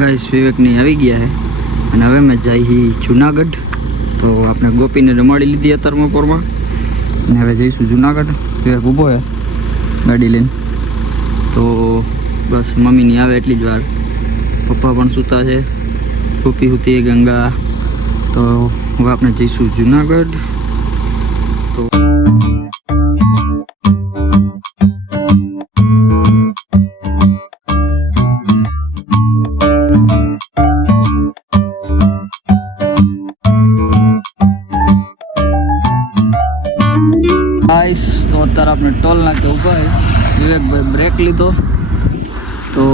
guys विवेकनी આવી ગયા है અને હવે મેં જઈ જુનાગઢ તો આપણે ગોપીને રમાડી લીધી અતરમપોરમાં અને હવે જઈશું જુનાગઢ વિવેક ઊભો છે ગાડી લઈને તો બસ મમ્મીની આવે એટલી જ વાર પપ્પા પણ સૂતા છે ગોપી હુતી ગંગા તો હવે આપણે જઈશું જુનાગઢ તો तो અત્યારે આપણે ટોલ નાકે ઊભા છે વિવેકભાઈ બ્રેક લીધો તો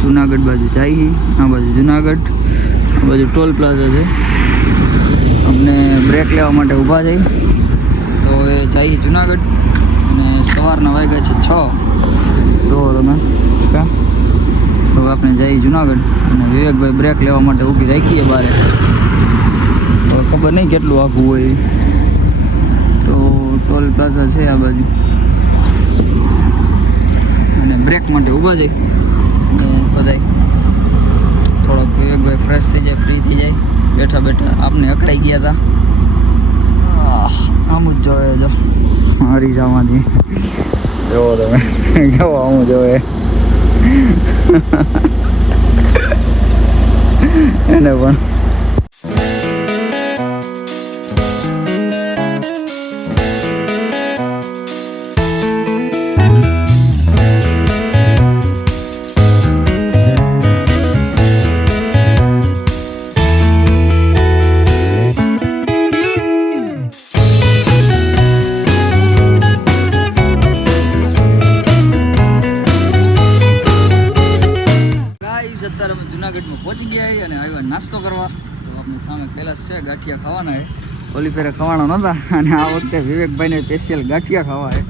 જુનાગઢ બાજુ જઈએ આ બાજુ જુનાગઢ આ બાજુ ટોલ પ્લાઝા છે આપણે બ્રેક લેવા માટે ઊભા જઈએ તો એ જઈએ જુનાગઢ અને સવારના વાગ્યા છે 6 તો તમે તો આપણે જઈએ જુનાગઢ અને વિવેકભાઈ બ્રેક લેવા માટે ઊભી રાખીએ બારે તો ખબર નહીં કેટલું આઘું હોય તો ટોલ પ્લાઝા છે આ બાજુ અને બ્રેક માટે ઊભા જઈ બધાય થોડોક વિવેકભાઈ ફ્રેશ થઈ જાય ફ્રી થઈ જાય બેઠા બેઠા આપને અકળાઈ ગયા હતા આમ જ જોવે જો મારી જામાંથી જોવો તમે કેવો આમ જોવે એને પણ અત્યારે અમે જુનાગઢમાં પહોંચી ગયા અને આવ્યા નાસ્તો કરવા તો આપણી સામે કૈલાસ છે ગાંઠિયા ખાવાના છે ઓલી ફેરે ખાવાના નહોતા અને આ વખતે વિવેકભાઈને સ્પેશિયલ ગાંઠિયા ખાવા છે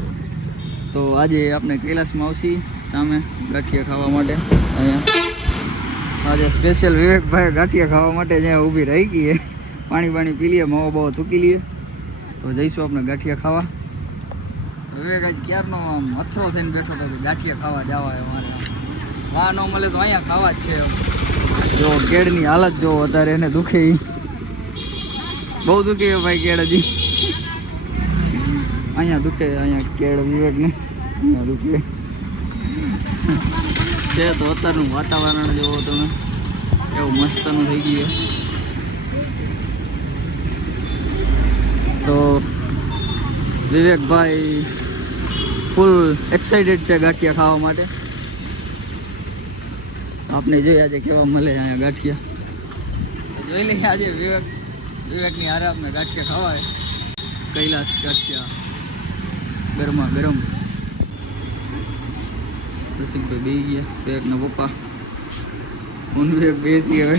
તો આજે આપણે કૈલાસમાં આવશી સામે ગાંઠિયા ખાવા માટે અહીંયા આજે સ્પેશિયલ વિવેકભાઈ ગાંઠિયા ખાવા માટે જ્યાં ઊભી રહી ગઈ છે પાણી પી લઈએ માવો બાવો થૂકી લઈએ તો જઈશું આપણે ગાંઠિયા ખાવા વિવેક આજ ક્યારનો આમ અથરો થઈને બેઠો હતો કે ગાંઠિયા ખાવા જવા અમારે વાહ ન મળે તો અહીંયા ખાવા જ છે જો કેળની હાલત જો અત્યારે એને દુખે બહુ દુખી ભાઈ કેળ હજી અહીંયા દુખે અહીંયા કેળ વિવેકને અહીંયા દુખે છે તો અત્યારનું વાતાવરણ જોવો તમે એવું મસ્તનું થઈ ગયું તો વિવેકભાઈ ફૂલ એક્સાઇટેડ છે ગાંઠિયા ખાવા માટે आपने जो आज केवा मले अँ गाठिया जो लीजिए आज विवेकनी हारे आपने गाठिया खावा है कैलाश गाठिया गरमा गरम रसिक भाई बे गया विवेक ना पप्पा उन विवेक बेसी हवे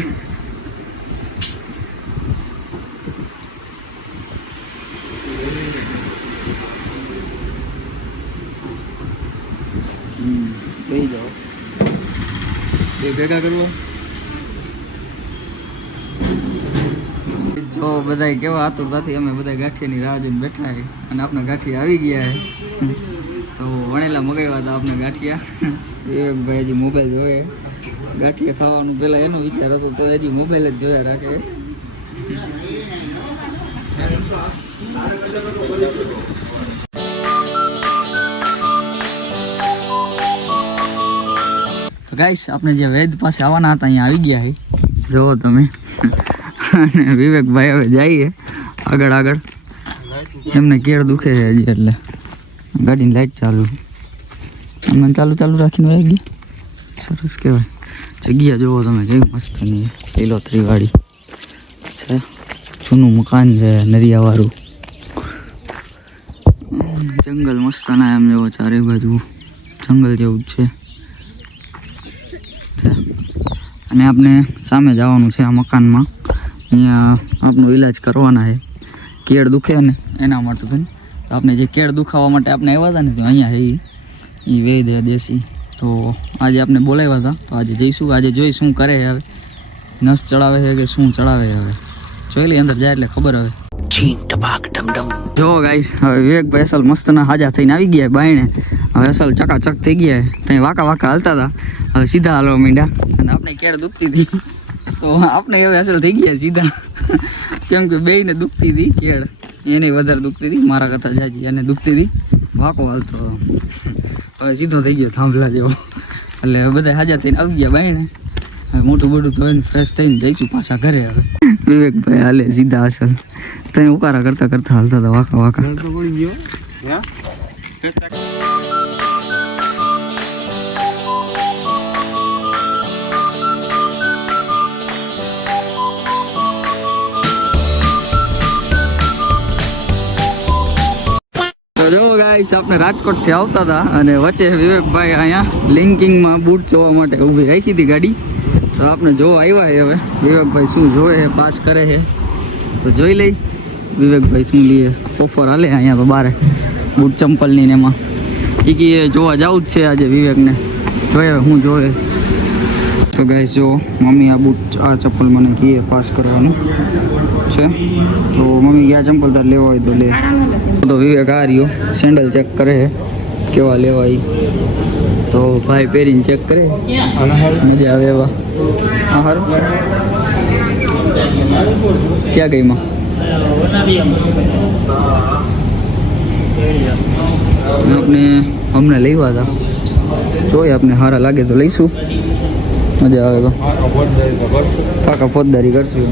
बेही जाओ भेगा करवा जो बधाई केवा आतुरताथी अमे बधाई गाठियानी राह जोईने बैठा है अने आपने गाठिया आवी गया है तो वणेला मगाव्या हता आपने गाठिया एक भाई हजी मोबाइल जोए गाठिया खावानुं पहेला एनो विचार हतो तो हजी मोबाइल ज जोया राखे तो गाइस आपने जो वैद्य पास आवाना था अहीं आवी गया है जो तमे विवेक भाई हवे जाइए आगळ आगळ एमने केड़ दुखे है हजी એટલે ગાડીની લાઈટ ચાલુ અમે ચાલુ ચાલુ રાખીને વહી ગઈ સરસ કહેવાય જગ્યા જોવો તમે કેવી મસ્તની લીલોતરી વાળી છે જૂનું મકાન છે નરિયાવાળું જંગલ મસ્તના એમ જેવો ચારે બાજુ જંગલ જેવું જ છે અને આપણે સામે જવાનું છે આ મકાનમાં અહીંયા આપણો ઈલાજ કરવાના છે કેળ દુખે ને એના માટે થઈને તો આપણે જે કેળ દુખાવા માટે આપણે આવ્યા હતા ને તો અહીંયા છે એ વૈદ્ય દેશી તો આજે આપણે બોલાવ્યા હતા તો આજે જઈશું આજે જોઈ શું કરે હવે નસ ચડાવે છે કે શું ચડાવે હવે જોઈ લઈએ અંદર જાય એટલે ખબર હવે જો ગાઈસ હવે વિવેકભાઈ અસલ મસ્તના હાજા થઈને આવી ગયા બાયણે હવે અસલ ચકાચક થઈ ગયા ત્યાં વાંકા વાંકા હાલતા હતા હવે સીધા હાલવા માંડ્યા અને આપણે કેળ દુખતી હતી તો આપણે હવે અસલ થઈ ગયા સીધા કેમ કે બેયને દુખતી હતી કેળ એને વધારે દુખતી હતી મારા કરતાં જાજી એને દુખતી હતી વાંકો હાલતો હવે સીધો થઈ ગયો થાંભલા જેવો એટલે હવે બધા હાજા થઈને આવી ગયા બાઈને હવે મોટું બધું ધોઈને ફ્રેશ થઈને જઈશું પાછા ઘરે હવે વિવેકભાઈ હાલે સીધા અસલ ત્યાં ઉકારા કરતા કરતા હાલતા હતા વાંકા વાંકા તો જો ગાઈસ આપણે રાજકોટથી આવતા હતા અને વચ્ચે વિવેકભાઈ અહીંયા લિંકિંગમાં બૂટ જોવા માટે ઊભી રાખી હતી ગાડી તો આપણે જોવા આવ્યા છે હવે વિવેકભાઈ શું જોવે છે પાસ કરે છે તો જોઈ લઈ વિવેકભાઈ શું લઈએ ઓફર હાલે અહીંયા તો બારે બૂટ ચંપલની ને એમાં એ કે જોવા જવું જ છે આજે વિવેકને જોઈએ હું જોવે તો ગાઈસ જો મમ્મી આ બૂટ આ ચપ્પલ મને કહીએ પાસ કરવાનું છે તો મમ્મી કે આ ચંપલ તાર લેવા હોય તો લે તો વિવેક આ રહ્યો સેન્ડલ ચેક કરે કેવા લેવાય તો ભાઈ પહેરીને ચેક કરે મજા આવે એવા હા સારું ક્યાં ગઈ માં આપણે અમને લેવા હતા જોઈએ આપણે સારા લાગે તો લઈશું મજા આવે તો પાકા ફોજદારી કરશું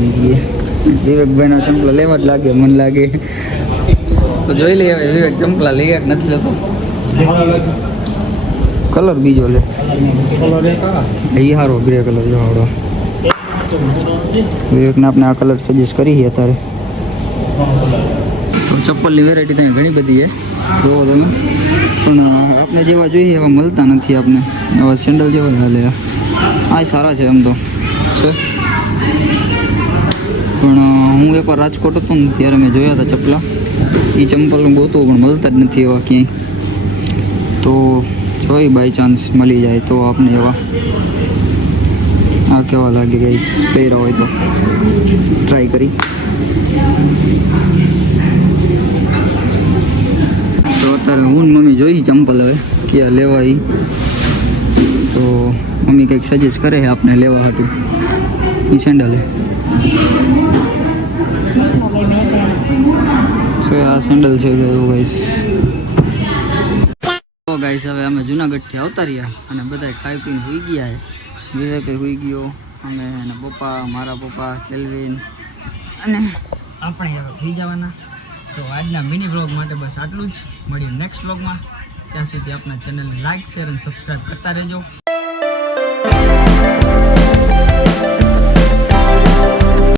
વિવેકભાઈના ચંપલા લેવા જ લાગે મન લાગે તો જોઈ લઈએ હવે વિવેક ચંપલા લઈએ નથી લેતો કલર બીજો લે એ સારો ગ્રે કલર જો આવડો વિવેકને આપણે આ કલર સજેસ્ટ કરી છે અત્યારે તો ચપ્પલની વેરાયટી ત્યાં ઘણી બધી છે જોવો તમે પણ આપણે જેવા જોઈએ એવા મળતા નથી આપણે એવા સેન્ડલ જેવા હાલે આ સારા છે એમ તો છે પણ હું એકવાર રાજકોટ હતો ને ત્યારે મેં જોયા હતા ચપ્પલા એ ચંપલ ગોતું પણ મળતા જ નથી એવા ક્યાંય તો જોઈ બાય ચાન્સ મળી જાય તો આપણે એવા આ કેવા લાગે ગાઈસ પહેર્યા હોય તો ટ્રાય કરી તો અત્યારે હું મમ્મી જોઈ ચંપલ હવે ક્યાં લેવાય તો મમ્મી કંઈક સજેસ્ટ કરે છે આપણે લેવા હતું એ સેન્ડલ છે આ સેન્ડલ છે ગાઈસ તો ગાઈસ હવે અમે જુનાગઢથી આવતા રહ્યા અને બધા ખાઈ પીને હોઈ ગયા છે વિવેકે હોઈ ગયો અમે અને પપ્પા મારા પપ્પા કેલ્વિન અને આપણે હવે થઈ જવાના તો આજના મિની બ્લોગ માટે બસ આટલું જ મળીએ નેક્સ્ટ બ્લોગમાં ત્યાં સુધી આપણા ચેનલને લાઈક શેર અને સબસ્ક્રાઈબ કરતા રહેજો